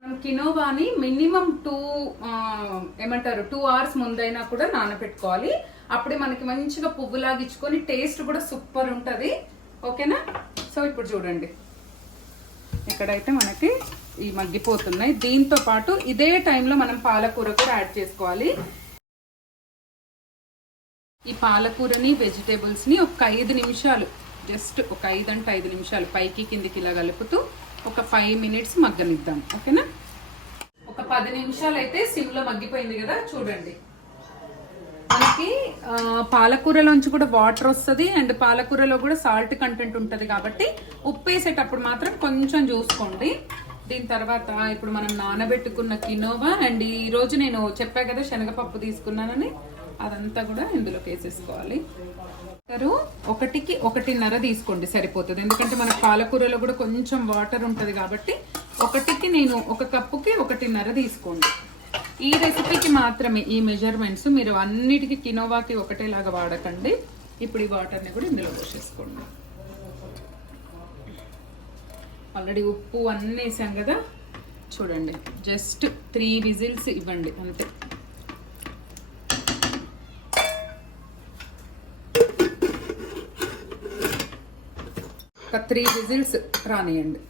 మనం కినోవాని మినిమం 2 అవర్స్ ముందైనా కూడా నానబెట్టుకోవాలి. అప్పుడే మనకి మంచిగా పువ్వులాగిచ్చుకొని టేస్ట్ కూడా సూపర్ ఉంటుంది. ఓకేనా? సో ఇప్పుడు చూడండి, ఇక్కడైతే మనకి ఈ మగ్గిపోతున్నాయి. దీంతో పాటు ఇదే టైంలో మనం పాలకూర కూడా యాడ్ చేసుకోవాలి. ఈ పాలకూరని, వెజిటేబుల్స్ని ఒక 5 నిమిషాలు, జస్ట్ ఒక 5 అంటే 5 నిమిషాలు పైకి కిందికి ఇలా కలుపుతూ ఒక 5 మినిట్స్ మగ్గనిద్దాం. ఓకేనా? ఒక 10 నిమిషాలు అయితే సిమ్లో మగ్గిపోయింది కదా, చూడండి. మనకి పాలకూరలోంచి కూడా వాటర్ వస్తుంది, అండ్ పాలకూరలో కూడా సాల్ట్ కంటెంట్ ఉంటుంది కాబట్టి ఉప్పు వేసేటప్పుడు మాత్రం కొంచెం చూసుకోండి. దీని తర్వాత ఇప్పుడు మనం నానబెట్టుకున్న కినోవా, అండ్ ఈరోజు నేను చెప్పా కదా శనగపప్పు తీసుకున్నానని, అదంతా కూడా ఇందులోకి వేసేసుకోవాలి. 1కి 1.5 తీసుకోండి సరిపోతుంది, ఎందుకంటే మన పాలకూరలో కూడా కొంచెం వాటర్ ఉంటుంది కాబట్టి 1కి నేను 1 కప్పుకి 1.5 తీసుకోండి. ఈ రెసిపీకి మాత్రమే ఈ మెజర్మెంట్స్, మీరు అన్నిటికీ కినోవాకి ఒకటేలాగా వాడకండి. ఇప్పుడు ఈ వాటర్ని కూడా ఇందులో పోసేసుకోండి. ఆల్రెడీ ఉప్పు అన్నీ వేసాం కదా, చూడండి. జస్ట్ 3 విజిల్స్ ఇవ్వండి అంతే. ఒక 3 విజిల్స్ రానియండి.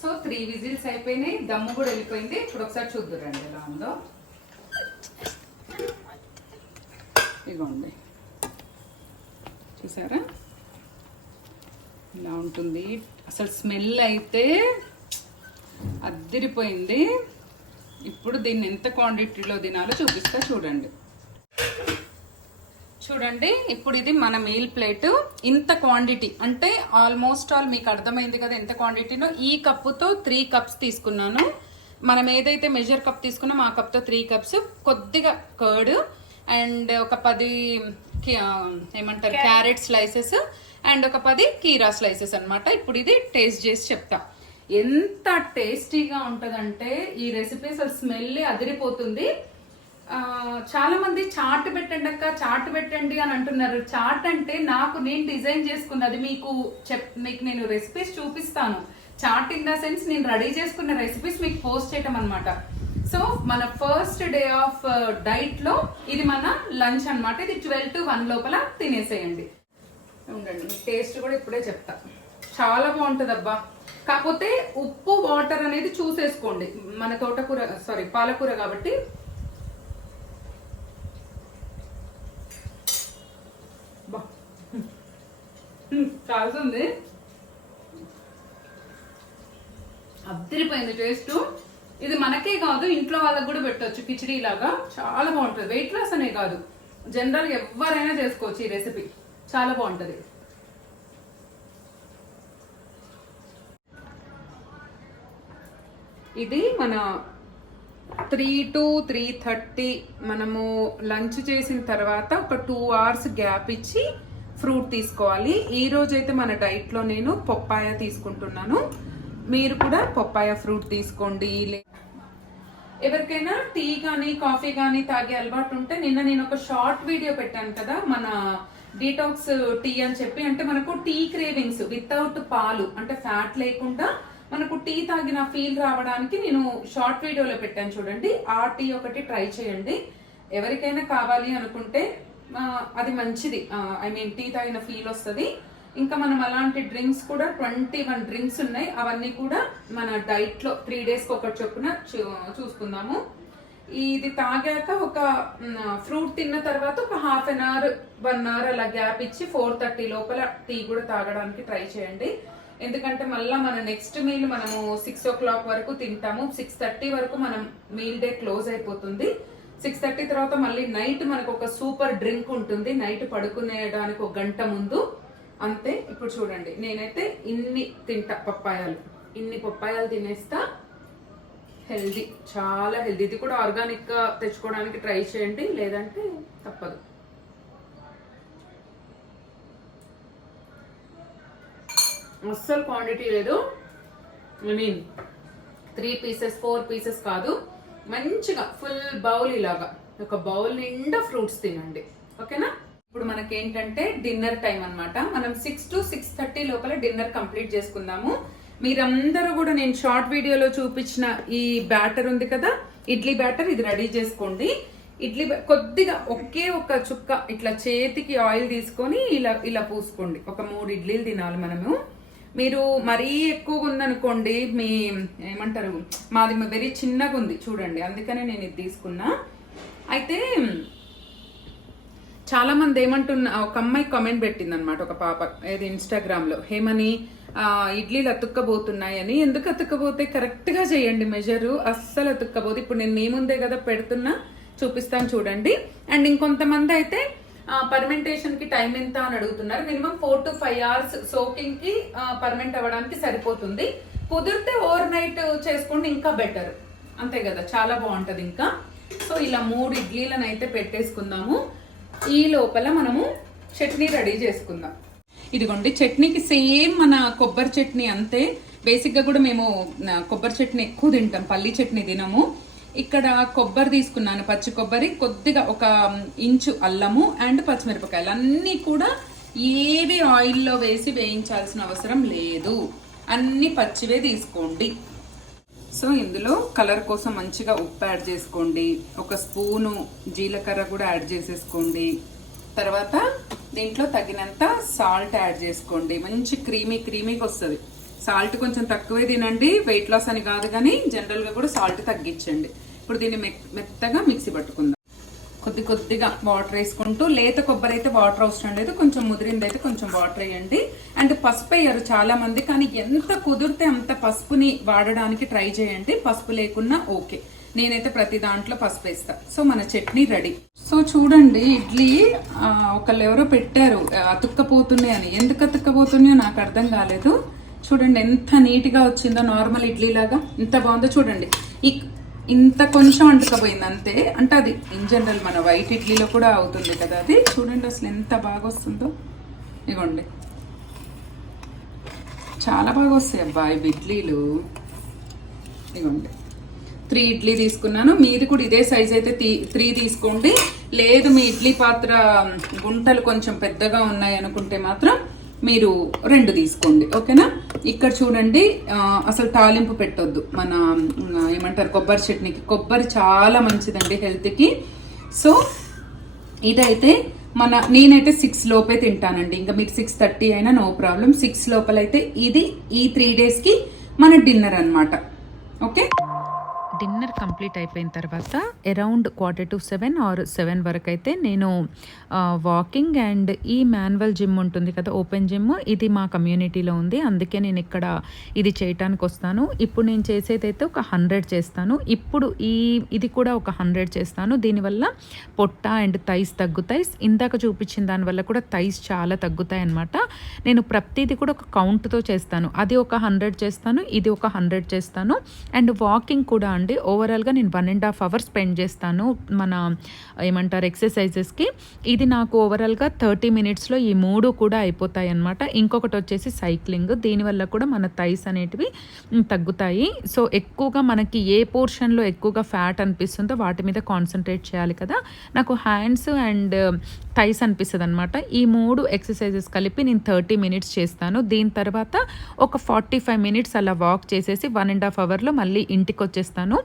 సో 3 విజిల్స్ అయిపోయినాయి, దమ్ము కూడా వెళ్ళిపోయింది. ఇప్పుడు ఒకసారి చూద్దురండి ఎలా ఉందో. ఇదిగోండి, చూసారా ఇలా ఉంటుంది. అసలు స్మెల్ అయితే అద్దిరిపోయింది. ఇప్పుడు దీన్ని ఎంత క్వాంటిటీలో తినాలో చూపిస్తా చూడండి. చూడండి, ఇప్పుడు ఇది మన మీల్ ప్లేట్. ఇంత క్వాంటిటీ అంటే ఆల్మోస్ట్ ఆల్ మీకు అర్థమైంది కదా ఎంత క్వాంటిటీనో. ఈ కప్పుతో 3 కప్స్ తీసుకున్నాను. మనం ఏదైతే మెజర్ కప్ తీసుకున్నామో ఆ కప్తో 3 కప్స్. కొద్దిగా కర్డ్ అండ్ ఒక 10 ఏమంటారు క్యారెట్ స్లైసెస్ అండ్ ఒక 10 కీరా స్లైసెస్ అన్నమాట. ఇప్పుడు ఇది టేస్ట్ చేసి చెప్తా. ఎంత టేస్టీగా ఉంటుందంటే ఈ రెసిపీ, అసలు స్మెల్ అదిరిపోతుంది. చాలా మంది చాట్ పెట్టండి అక్క, చాట్ పెట్టండి అని అంటున్నారు. చాట్ అంటే నేను డిజైన్ చేసుకున్నది. మీకు నేను రెసిపీస్ చూపిస్తాను. చాట్ ఇన్ ద సెన్స్ నేను రెడీ చేసుకున్న రెసిపీస్ మీకు పోస్ట్ చేయటం అనమాట. సో మన ఫస్ట్ డే ఆఫ్ డైట్ లో ఇది మన లంచ్ అన్నమాట. ఇది 12 to 1 లోపల తినేసేయండి. ఉండండి, టేస్ట్ కూడా ఇప్పుడే చెప్తా. చాలా బాగుంటది అబ్బా. కాకపోతే ఉప్పు వాటర్ అనేది చూసేసుకోండి. మన పాలకూర కాబట్టి. కాల్సింది, అద్దరిపోయింది టేస్ట్. ఇది మనకే కాదు, ఇంట్లో వాళ్ళకి కూడా పెట్టవచ్చు కిచిడీ లాగా. చాలా బాగుంటుంది. వెయిట్ లాస్ అనే కాదు, జనరల్ ఎవరైనా చేసుకోవచ్చు ఈ రెసిపీ. చాలా బాగుంటది. ఇది మన 3 to 3:30 మనము లంచ్ చేసిన తర్వాత ఒక 2 hours గ్యాప్ ఇచ్చి ఫ్రూట్ తీసుకోవాలి. ఈ రోజైతే మన డైట్ లో నేను పప్పాయ తీసుకుంటున్నాను. మీరు కూడా పప్పాయ ఫ్రూట్ తీసుకోండి. ఎవరికైనా టీ కానీ కాఫీ కానీ తాగే అలవాటు ఉంటే, నిన్న నేను ఒక షార్ట్ వీడియో పెట్టాను కదా మన డీటాక్స్ టీ అని చెప్పి, అంటే మనకు టీ క్రేవింగ్స్ వితౌట్ పాలు అంటే ఫ్యాట్ లేకుండా మనకు టీ తాగిన ఫీల్ రావడానికి నేను షార్ట్ వీడియోలో పెట్టాను చూడండి. ఆ టీ ఒకటి ట్రై చేయండి. ఎవరికైనా కావాలి అనుకుంటే అది మంచిది. ఐ మీన్ టీ తాగిన ఫీల్ వస్తుంది. ఇంకా మనం అలాంటి డ్రింక్స్ కూడా 21 డ్రింక్స్ ఉన్నాయి. అవన్నీ కూడా మన డైట్ లో 3 days ఒకటి చొప్పున చూసుకుందాము. ఇది తాగాక ఒక ఫ్రూట్ తిన్న తర్వాత ఒక 1/2 hour 1 hour అలా గ్యాప్ ఇచ్చి 4:30 లోపల టీ కూడా తాగడానికి ట్రై చేయండి. ఎందుకంటే మళ్ళీ మన నెక్స్ట్ మీల్ మనము 6 o'clock వరకు తింటాము. 6:30 వరకు మనం మీల్ డే క్లోజ్ అయిపోతుంది. 6:30 తర్వాత మళ్ళీ నైట్ మనకు ఒక సూపర్ డ్రింక్ ఉంటుంది నైట్ పడుకునేడానికి 1 గంట ముందు. అంతే. ఇప్పుడు చూడండి, నేనైతే ఇన్ని తింటా పప్పాయాలు, ఇన్ని పప్పాయాలు తినేస్తా. హెల్దీ, చాలా హెల్దీ. ఇది కూడా ఆర్గానిక్ గా తెచ్చుకోవడానికి ట్రై చేయండి, లేదంటే తప్పదు. అస్సలు క్వాంటిటీ లేదు. ఐ మీన్ 3 pieces 4 pieces కాదు, మంచిగా ఫుల్ బౌల్, ఇలాగా ఒక బౌల్ నిండా ఫ్రూట్స్ తినండి. ఓకేనా? ఇప్పుడు మనకేంటంటే డిన్నర్ టైం అన్నమాట. మనం 6 to 6:30 లోపల డిన్నర్ కంప్లీట్ చేసుకుందాము. మీరందరూ కూడా నేను షార్ట్ వీడియోలో చూపించిన ఈ బ్యాటర్ ఉంది కదా, ఇడ్లీ బ్యాటర్, ఇది రెడీ చేసుకోండి. ఇడ్లీ కొద్దిగా ఒకే ఒక చుక్క ఇట్లా చేతికి ఆయిల్ తీసుకొని ఇలా ఇలా పూసుకోండి. ఒక 3 ఇడ్లీలు తినాలి మనము. మీరు మరీ ఎక్కువగా ఉందనుకోండి, మీ ఏమంటారు, మాది వెరీ చిన్నగా ఉంది చూడండి, అందుకనే నేను ఇది తీసుకున్నా. అయితే చాలా మంది ఏమంటున్నా, ఒక అమ్మాయి కామెంట్ పెట్టింది అనమాట, ఒక పాప, ఏది ఇన్స్టాగ్రామ్ లో, హేమని ఇడ్లీలు అతుక్కబోతున్నాయని. ఎందుకు అతుక్కబోతే కరెక్ట్ గా చేయండి మెజరు, అస్సలు అతుక్కబోదు. ఇప్పుడు నేను మీ ముందే కదా పెడుతున్నా, చూపిస్తాను చూడండి. అండ్ ఇంకొంతమంది అయితే పర్మెంటేషన్ కి టైం ఎంత అని అడుగుతున్నారు. మినిమం 4 to 5 hours సోకింగ్ కి పర్మెంట్ అవ్వడానికి సరిపోతుంది. కుదిరితే ఓవర్ నైట్ చేసుకోండి, ఇంకా బెటర్. అంతే కదా, చాలా బాగుంటది. ఇంకా సో ఇలా 3 ఇడ్లీలను అయితే పెట్టేసుకుందాము. ఈ లోపల మనము చట్నీ రెడీ చేసుకుందాం. ఇదిగోండి, చట్నీకి సేమ్ మన కొబ్బరి చట్నీ అంతే. బేసిక్ గా కూడా మేము కొబ్బరి చట్నీ ఎక్కువ తింటాం, పల్లి చట్నీ తినము. ఇక్కడ కొబ్బరి తీసుకున్నాను, పచ్చి కొబ్బరి, కొద్దిగా 1 ఇంచు అల్లము అండ్ పచ్చిమిరపకాయలు. అన్నీ కూడా ఏవి ఆయిల్లో వేసి వేయించాల్సిన అవసరం లేదు, అన్ని పచ్చివే తీసుకోండి. సో ఇందులో కలర్ కోసం మంచిగా ఉప్పు యాడ్ చేసుకోండి. 1 స్పూను జీలకర్ర కూడా యాడ్ చేసేసుకోండి. తర్వాత దీంట్లో తగినంత సాల్ట్ యాడ్ చేసుకోండి. మంచి క్రీమీగా వస్తుంది. సాల్ట్ కొంచెం తక్కువే తినండి, వెయిట్ లాస్ అని కాదు, కానీ జనరల్ గా కూడా సాల్ట్ తగ్గించండి. ఇప్పుడు దీన్ని మెత్తగా మిక్సీ పట్టుకుందాం. కొద్దిగా వాటర్ వేసుకుంటూ, లేత కొబ్బరి అయితే వాటర్ అవసరం లేదు, కొంచెం ముదిరింది అయితే కొంచెం వాటర్ వేయండి. అండ్ పసుపు వేయరు చాలా మంది, కానీ ఎంత కుదిరితే అంత పసుపుని వాడడానికి ట్రై చేయండి. పసుపు లేకున్నా ఓకే, నేనైతే ప్రతి దాంట్లో పసుపు వేస్తా. సో మన చట్నీ రెడీ. సో చూడండి, ఇడ్లీ ఒకళ్ళు ఎవరో పెట్టారు అతుక్కపోతున్నాయి అని. ఎందుకు అతుక్కపోతున్నాయో నాకు అర్థం కాలేదు. చూడండి ఎంత నీట్ గా వచ్చిందో, నార్మల్ ఇడ్లీ లాగా ఎంత బాగుందో చూడండి. ఇంత కొంచెం అంటుకపోయింది అంతే. అంటే అది ఇన్ జనరల్ మన వైట్ ఇడ్లీలో కూడా అవుతుంది కదా అది. చూడండి అసలు ఎంత బాగా వస్తుందో. ఇగోండి, చాలా బాగా వస్తాయి అబ్బా ఇవి ఇడ్లీలు. ఇగోండి, 3 ఇడ్లీ తీసుకున్నాను. మీది కూడా ఇదే సైజ్ అయితే 3 తీసుకోండి. లేదు మీ ఇడ్లీ పాత్ర గుంటలు కొంచెం పెద్దగా ఉన్నాయి అనుకుంటే మాత్రం మీరు 2 తీసుకోండి. ఓకేనా? ఇక్కడ చూడండి, అసలు తాలింపు పెట్టొద్దు. మన ఏమంటారు, కొబ్బరి చట్నీకి కొబ్బరి చాలా మంచిదండి హెల్త్ కి. సో ఇదైతే నేనైతే 6 లోపే తింటానండి. ఇంకా మీకు 6:30 అయినా నో ప్రాబ్లం. 6 లోపలైతే ఇది ఈ 3 days కి మన డిన్నర్ అన్నమాట. ఓకే. డిన్నర్ కంప్లీట్ అయిపోయిన తర్వాత అరౌండ్ 6:45 ఆర్ 7 వరకు అయితే నేను వాకింగ్ అండ్ ఈ మాన్యువల్ జిమ్ ఉంటుంది కదా, ఓపెన్ జిమ్, ఇది మా కమ్యూనిటీలో ఉంది, అందుకే నేను ఇక్కడ ఇది చేయటానికి వస్తాను. ఇప్పుడు నేను చేసేదైతే ఒక 100 చేస్తాను. ఇప్పుడు ఇది కూడా ఒక 100 చేస్తాను. దీనివల్ల పొట్ట అండ్ థైస్ తగ్గుతాయి. ఇందాక చూపించిన దానివల్ల కూడా థైస్ చాలా తగ్గుతాయి అన్నమాట. నేను ప్రతిదీ కూడా ఒక కౌంట్తో చేస్తాను. అది ఒక 100 చేస్తాను, ఇది ఒక 100 చేస్తాను. అండ్ వాకింగ్ కూడా అండి, ఓవరాల్గా నేను 1.5 hours స్పెండ్ చేస్తాను మన ఏమంటారు ఎక్సర్సైజెస్కి. ఇది నాకు ఓవరాల్గా 30 minutesలో ఈ 3 కూడా అయిపోతాయి అన్నమాట. ఇంకొకటి వచ్చేసి సైక్లింగ్, దీనివల్ల కూడా మన థైస్ అనేటివి తగ్గుతాయి. సో ఎక్కువగా మనకి ఏ పోర్షన్లో ఎక్కువగా ఫ్యాట్ అనిపిస్తుందో వాటి మీద కాన్సన్ట్రేట్ చేయాలి కదా. నాకు హ్యాండ్స్ అండ్ థైస్ అనిపిస్తుంది అనమాట. ఈ 3 ఎక్సర్సైజెస్ కలిపి నేను 30 minutes చేస్తాను. దీని తర్వాత ఒక 45 minutes అలా వాక్ చేసేసి 1.5 hourలో మళ్ళీ ఇంటికి వచ్చేస్తాను.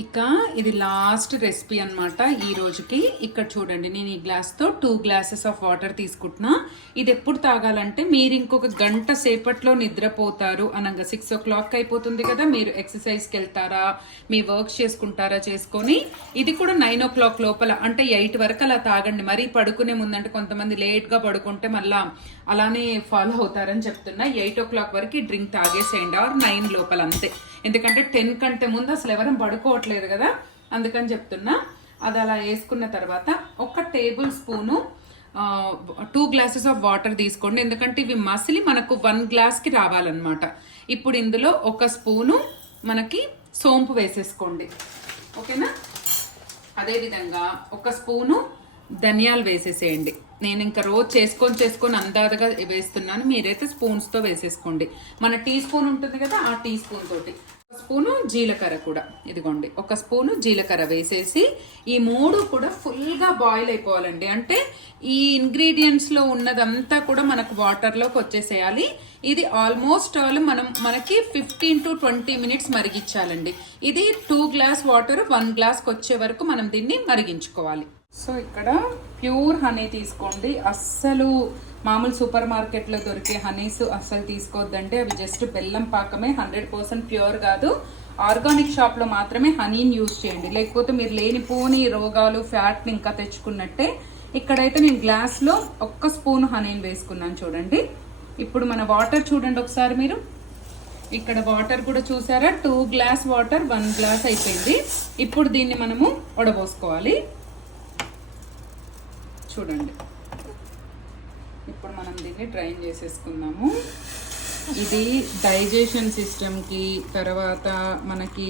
ఇక ఇది లాస్ట్ రెసిపీ అనమాట ఈ రోజుకి. ఇక్కడ చూడండి, నేను ఈ గ్లాస్తో 2 glasses ఆఫ్ వాటర్ తీసుకుంటున్నా. ఇది ఎప్పుడు తాగాలంటే మీరు ఇంకొక గంట సేపట్లో నిద్రపోతారు అనగా 6 o'clock అయిపోతుంది కదా, మీరు ఎక్సర్సైజ్కి వెళ్తారా, మీ వర్క్ చేసుకుంటారా చేసుకొని, ఇది కూడా 9 o'clock లోపల అంటే 8 వరకు అలా తాగండి. మరీ పడుకునే ముందంటే కొంతమంది లేట్గా పడుకుంటే మళ్ళీ అలానే ఫాలో అవుతారని చెప్తున్నా. 8 o'clock వరకు ఈ డ్రింక్ తాగేసేయండి, ఆర్ 9 లోపల అంతే. ఎందుకంటే 10 కంటే ముందు అసలు ఎవరం పడుకోవట్లేదు కదా, అందుకని చెప్తున్నా. అది అలా వేసుకున్న తర్వాత ఒక table spoon 2 glasses of water తీసుకోండి. ఎందుకంటే ఇవి మసిలి మనకు 1 glassకి రావాలన్నమాట. ఇప్పుడు ఇందులో ఒక స్పూను మనకి సోంపు వేసేసుకోండి, ఓకేనా. అదేవిధంగా ఒక స్పూను ధనియాలు వేసేసేయండి. నేను ఇంకా రోజు చేసుకొని అందాజగా వేస్తున్నాను, మీరైతే స్పూన్స్తో వేసేసుకోండి. మన టీ స్పూన్ ఉంటుంది కదా, ఆ టీ స్పూన్ తోటి. ఒక స్పూను జీలకర్ర కూడా, ఇదిగోండి ఒక స్పూను జీలకర్ర వేసేసి ఈ 3 కూడా ఫుల్గా బాయిల్ అయిపోవాలండి. అంటే ఈ ఇంగ్రీడియంట్స్లో ఉన్నదంతా కూడా మనకు వాటర్లోకి వచ్చేసేయాలి. ఇది ఆల్మోస్ట్ మనకి 15 to 20 minutes మరిగించాలండి. ఇది 2 glass వాటర్ 1 glassకి వచ్చే వరకు మనం దీన్ని మరిగించుకోవాలి. సో ఇక్కడ ప్యూర్ హనీ తీసుకోండి. అస్సలు మామూలు సూపర్ మార్కెట్లో దొరికే హనీస్ అస్సలు తీసుకోవద్దండి, అవి జస్ట్ బెల్లం పాకమే, 100% ప్యూర్ కాదు. ఆర్గానిక్ షాప్లో మాత్రమే హనీని యూజ్ చేయండి, లేకపోతే మీరు లేనిపోని రోగాలు ఫ్యాట్ని ఇంకా తెచ్చుకున్నట్టే. ఇక్కడైతే నేను గ్లాస్లో 1 స్పూన్ హనీని వేసుకున్నాను చూడండి. ఇప్పుడు మన వాటర్ చూడండి ఒకసారి మీరు, ఇక్కడ వాటర్ కూడా చూసారా, 2 glass వాటర్ 1 glass అయిపోయింది. ఇప్పుడు దీన్ని మనము వడబోసుకోవాలి చూడండి. ఇప్పుడు మనం దీన్ని డ్రైన్ చేసేసుకుందాము. ఇది డైజెషన్ సిస్టమ్కి, తర్వాత మనకి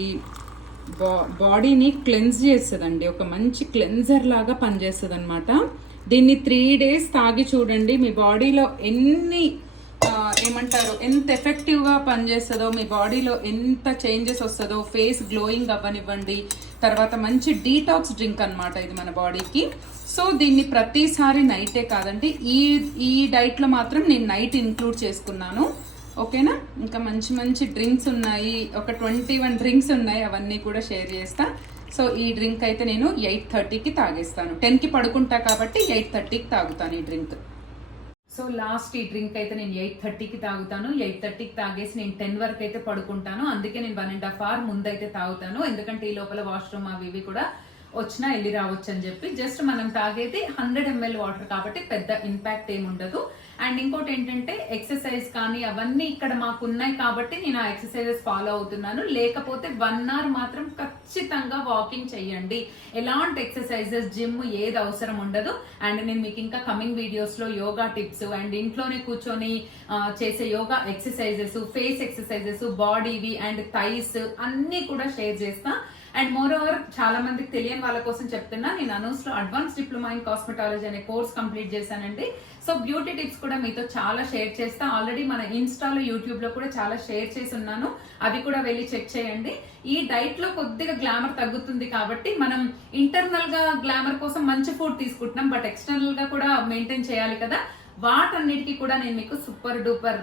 బాడీని క్లెన్స్ చేస్తుందండి, ఒక మంచి క్లెన్జర్ లాగా పనిచేస్తుంది అనమాట. దీన్ని 3 days తాగి చూడండి, మీ బాడీలో ఎంత ఎఫెక్టివ్గా పనిచేస్తుందో, మీ బాడీలో ఎంత చేంజెస్ వస్తుందో, ఫేస్ గ్లోయింగ్ అవ్వనివ్వండి. తర్వాత మంచి డీటాక్స్ డ్రింక్ అనమాట ఇది మన బాడీకి. సో దీన్ని ప్రతిసారి నైటే కాదండి, ఈ డైట్లో మాత్రం నేను నైట్ ఇంక్లూడ్ చేసుకున్నాను, ఓకేనా. ఇంకా మంచి మంచి డ్రింక్స్ ఉన్నాయి, ఒక 21 డ్రింక్స్ ఉన్నాయి, అవన్నీ కూడా షేర్ చేస్తా. సో ఈ డ్రింక్ అయితే నేను 8:30కి తాగేస్తాను. 10కి పడుకుంటా కాబట్టి 8:30కి తాగుతాను ఈ డ్రింక్. సో లాస్ట్ ఈ డ్రింక్ అయితే నేను 8:30కి తాగుతాను. 8:30కి తాగేసి నేను 10 వరకు అయితే పడుకుంటాను. అందుకే నేను 1.5 hour ముందైతే తాగుతాను, ఎందుకంటే ఈ లోపల వాష్రూమ్ అవి ఇవి కూడా వచ్చినా వెళ్ళి రావచ్చు అని చెప్పి. జస్ట్ మనం తాగేది 100 ml వాటర్ కాబట్టి పెద్ద ఇంపాక్ట్ ఏమి ఉండదు. అండ్ ఇంకోటి ఏంటంటే ఎక్సర్సైజ్ కానీ అవన్నీ ఇక్కడ మాకు ఉన్నాయి కాబట్టి నేను ఆ ఎక్సర్సైజెస్ ఫాలో అవుతున్నాను. లేకపోతే 1 hour మాత్రం ఖచ్చితంగా వాకింగ్ చేయండి. ఎలాంటి ఎక్సర్సైజెస్ జిమ్ ఏది అవసరం ఉండదు. అండ్ నేను మీకు ఇంకా కమింగ్ వీడియోస్ లో యోగా టిప్స్ అండ్ ఇంట్లోనే కూర్చొని చేసే యోగా ఎక్సర్సైజెస్, ఫేస్ ఎక్సర్సైజెస్, బాడీవి అండ్ థైస్ అన్ని కూడా షేర్ చేస్తా. అండ్ మోర్ ఓవర్ చాలా మందికి తెలియని వాళ్ళ కోసం చెప్తున్నా, నేను అనౌన్స్ లో అడ్వాన్స్ డిప్లొమా ఇన్ కాస్మెటాలజీ అనే కోర్స్ కంప్లీట్ చేశానండి. సో బ్యూటీ టిప్స్ కూడా మీతో చాలా షేర్ చేస్తా. ఆల్రెడీ మన ఇన్స్టాలో, యూట్యూబ్ లో కూడా చాలా షేర్ చేసి ఉన్నాను, అవి కూడా వెళ్ళి చెక్ చేయండి. ఈ డైట్ లో కొద్దిగా గ్లామర్ తగ్గుతుంది కాబట్టి మనం ఇంటర్నల్ గా గ్లామర్ కోసం మంచి ఫుడ్ తీసుకుంటున్నాం, బట్ ఎక్స్టర్నల్ గా కూడా మెయింటైన్ చేయాలి కదా. వాటన్నిటికీ కూడా నేను మీకు సూపర్ డూపర్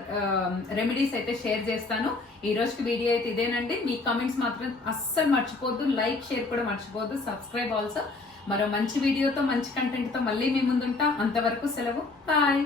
రెమెడీస్ అయితే షేర్ చేస్తాను. ఈ రోజుకి వీడియో అయితే ఇదేనండి. మీ కమెంట్స్ మాత్రం అస్సలు మర్చిపోద్దు, లైక్ షేర్ కూడా మర్చిపోద్దు, సబ్స్క్రైబ్ ఆల్సో. మరో మంచి వీడియోతో మంచి కంటెంట్తో మళ్ళీ మీ ముందుంటా. అంతవరకు సెలవు, బాయ్.